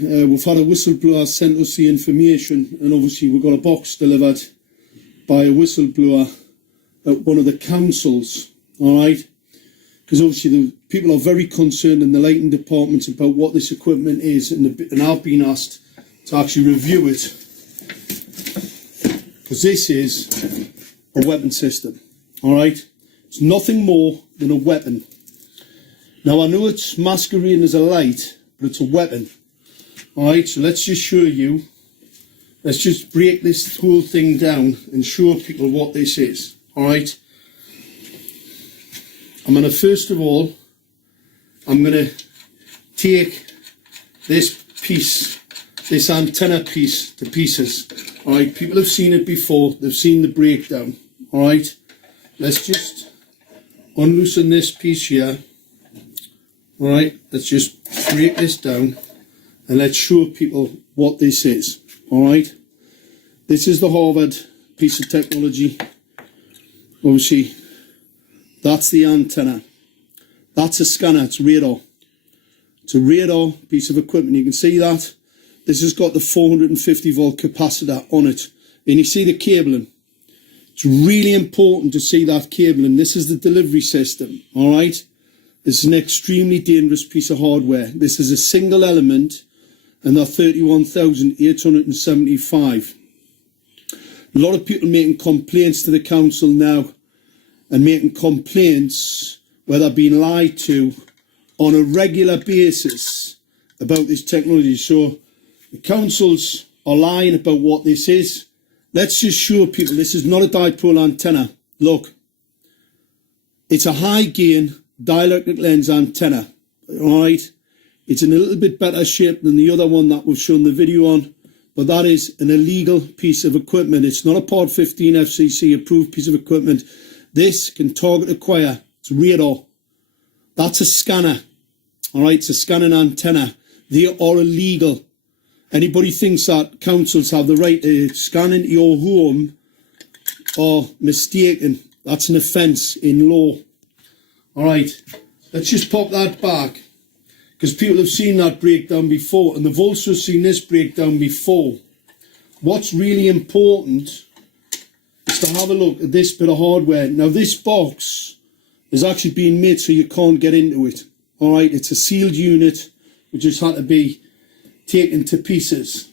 we've had a whistleblower send us the information, and obviously we've got a box delivered by a whistleblower at one of the councils, all right? Because obviously the people are very concerned in the lighting departments about what this equipment is, and I've been asked to actually review it, because this is a weapon system, all right? It's nothing more than a weapon. Now I know it's masquerading as a light, but it's a weapon. Alright, so let's just show you. Let's just break this whole thing down and show people what this is. Alright. I'm going to, first of all, I'm going to take this piece, this antenna piece, to pieces. Alright, people have seen it before. They've seen the breakdown. Alright. Let's just unloosen this piece here. Alright, let's just break this down and let's show people what this is. Alright, this is the Harvard piece of technology. Obviously, that's the antenna. That's a scanner, it's radar. It's a radar piece of equipment. You can see that. This has got the 450 volt capacitor on it. And you see the cabling. It's really important to see that cabling. This is the delivery system. Alright. This is an extremely dangerous piece of hardware. This is a single element, and they're 31,875. A lot of people making complaints to the council now, and making complaints where they're being lied to on a regular basis about this technology. So the councils are lying about what this is. Let's just show people this is not a dipole antenna. Look, it's a high gain dielectric lens antenna. Alright, it's in a little bit better shape than the other one that we've shown the video on, but that is an illegal piece of equipment. It's not a Part 15 FCC approved piece of equipment. This can target acquire. It's radar. That's a scanner. Alright, it's a scanning antenna. They are illegal. Anybody thinks that councils have the right to scan into your home are mistaken. That's an offence in law. Alright, let's just pop that back, because people have seen that breakdown before, and they've also seen this breakdown before. What's really important is to have a look at this bit of hardware. Now this box is actually being made so you can't get into it. Alright, it's a sealed unit which has had to be taken to pieces.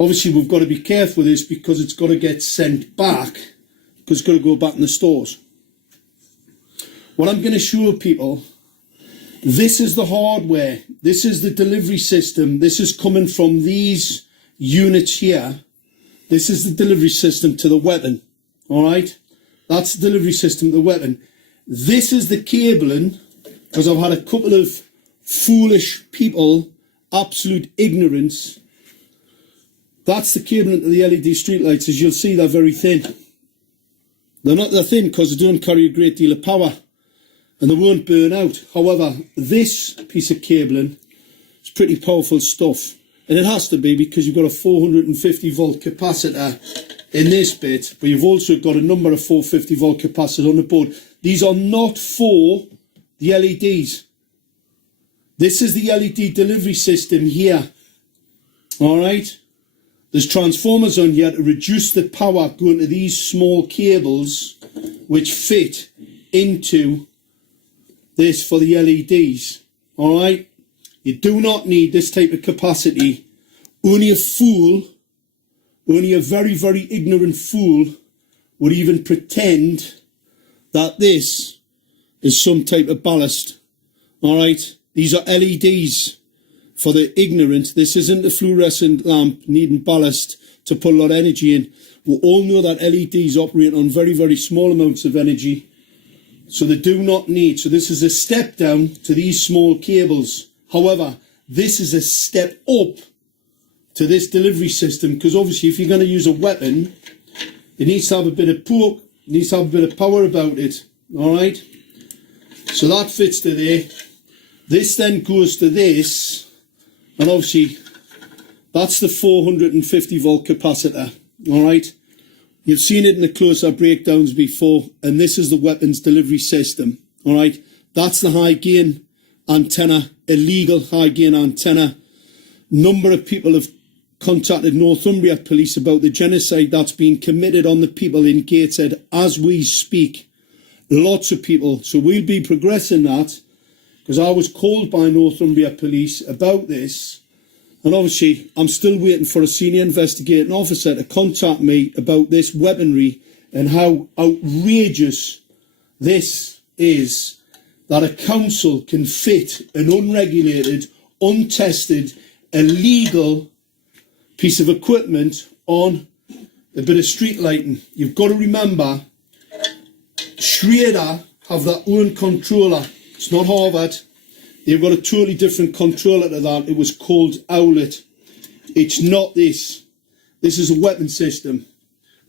Obviously we've got to be careful with this because it's got to get sent back, because it's got to go back in the stores. What I'm going to show people, this is the hardware, this is the delivery system, this is coming from these units here. This is the delivery system to the weapon, alright? That's the delivery system to the weapon. This is the cabling, because I've had a couple of foolish people, absolute ignorance. That's the cabling to the LED streetlights. As you'll see, they're very thin. They're thin because they don't carry a great deal of power, and they won't burn out. However, this piece of cabling is pretty powerful stuff, and it has to be because you've got a 450 volt capacitor in this bit, but you've also got a number of 450 volt capacitors on the board. These are not for the LEDs. This is the LED delivery system here. Alright, there's transformers on here to reduce the power going to these small cables which fit into this for the LEDs. Alright, you do not need this type of capacity. Only a fool, only a very, very ignorant fool would even pretend that this is some type of ballast. Alright, these are LEDs for the ignorant. This isn't a fluorescent lamp needing ballast to put a lot of energy in. We all know that LEDs operate on very, very small amounts of energy, so they do not need. So this is a step down to these small cables. However, this is a step up to this delivery system, because obviously if you're going to use a weapon, it needs to have a bit of poke, it needs to have a bit of power about it. Alright, so that fits to there. This then goes to this, and obviously that's the 450 volt capacitor. Alright, you've seen it in the closer breakdowns before, and this is the weapons delivery system. Alright, that's the high gain antenna, illegal high gain antenna. Number of people have contacted Northumbria Police about the genocide that's been committed on the people in Gateshead as we speak. Lots of people. So we'll be progressing that, because I was called by Northumbria Police about this, and obviously I'm still waiting for a senior investigating officer to contact me about this weaponry and how outrageous this is, that a council can fit an unregulated, untested, illegal piece of equipment on a bit of street lighting. You've got to remember, Schrader have their own controller. It's not Harvard. They've got a totally different controller to that. It was called Owlet. It's not this. This is a weapon system.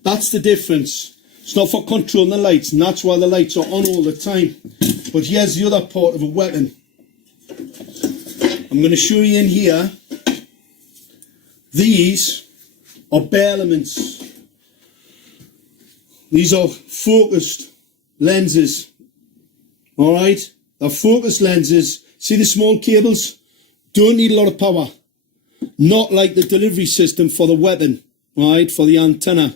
That's the difference. It's not for controlling the lights, and that's why the lights are on all the time. But here's the other part of a weapon. I'm going to show you in here. These are bare elements. These are focused lenses. Alright? They're focused lenses. See the small cables? Don't need a lot of power. Not like the delivery system for the weapon. Right? For the antenna.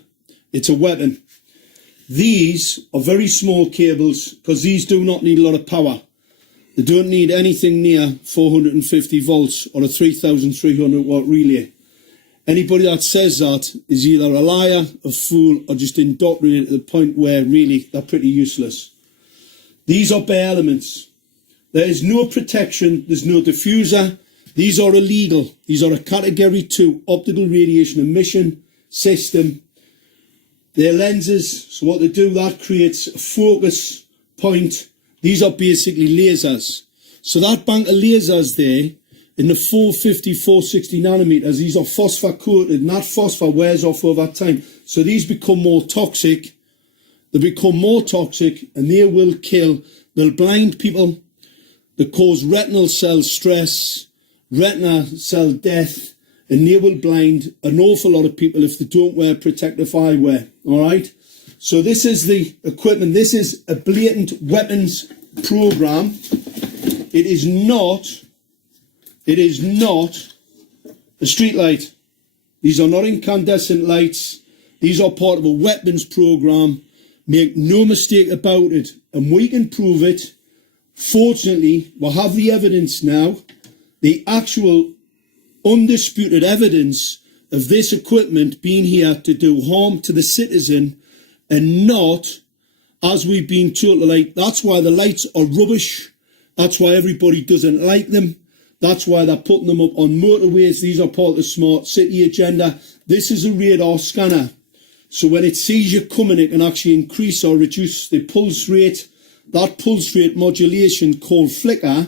It's a weapon. These are very small cables, because these do not need a lot of power. They don't need anything near 450 volts or a 3,300 watt relay. Anybody that says that is either a liar, a fool, or just indoctrinated to the point where really they're pretty useless. These are bare elements. There is no protection, there's no diffuser. These are illegal. These are a category 2 optical radiation emission system. They're lenses, so what they do, that creates a focus point. These are basically lasers. So that bank of lasers there, in the 450, 460 nanometers, these are phosphor coated, and that phosphor wears off over time. So these become more toxic. They become more toxic, and they will kill. They'll blind people. They cause retinal cell stress, retina cell death, and they will blind an awful lot of people if they don't wear protective eyewear. All right? So this is the equipment. This is a blatant weapons program. It is not a street light. These are not incandescent lights. These are part of a weapons program. Make no mistake about it. And we can prove it. Fortunately, we have the evidence now. The actual undisputed evidence of this equipment being here to do harm to the citizen, and not, as we've been told, like, that's why the lights are rubbish. That's why everybody doesn't like them. That's why they're putting them up on motorways. These are part of the smart city agenda. This is a radar scanner. So when it sees you coming, it can actually increase or reduce the pulse rate. That pulse rate modulation, called flicker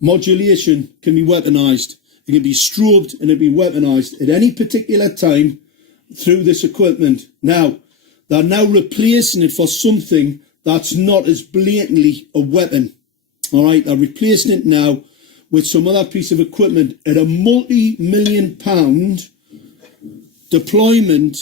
modulation, can be weaponized. It can be strobed and it can be weaponized at any particular time through this equipment. Now, they're now replacing it for something that's not as blatantly a weapon. All right, they're replacing it now with some other piece of equipment at a multi-million pound deployment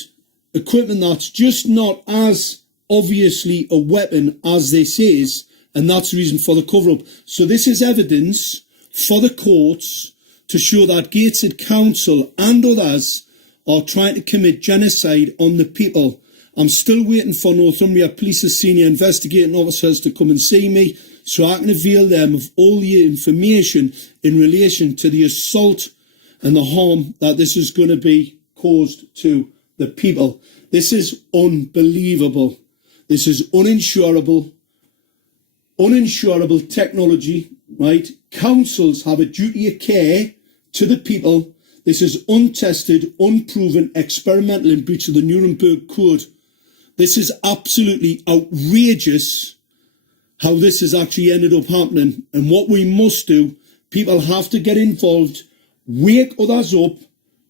equipment that's just not as obviously a weapon as this is, and that's the reason for the cover-up. So this is evidence for the courts to show that Gateshead Council and others are trying to commit genocide on the people. I'm still waiting for Northumbria Police's senior investigating officers to come and see me, so I can avail them of all the information in relation to the assault and the harm that this is going to be caused to the people. This is unbelievable. This is uninsurable technology, right? Councils have a duty of care to the people. This is untested, unproven, experimental in breach of the Nuremberg Code. This is absolutely outrageous how this has actually ended up happening. And what we must do, people have to get involved, wake others up.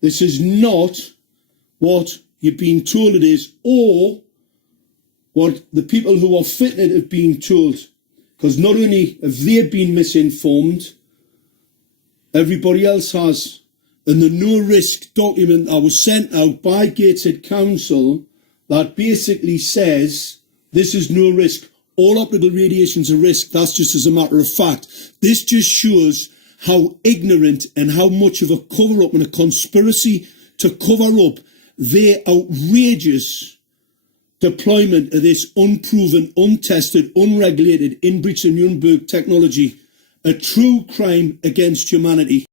This is not what you're being told it is, or what the people who are fitting it have been told. Because not only have they been misinformed, everybody else has. And the no-risk document that was sent out by Gateshead Council that basically says this is no risk. All optical radiation is a risk. That's just as a matter of fact. This just shows how ignorant and how much of a cover-up and a conspiracy to cover up their outrageous deployment of this unproven, untested, unregulated, in breach of Nuremberg technology, a true crime against humanity.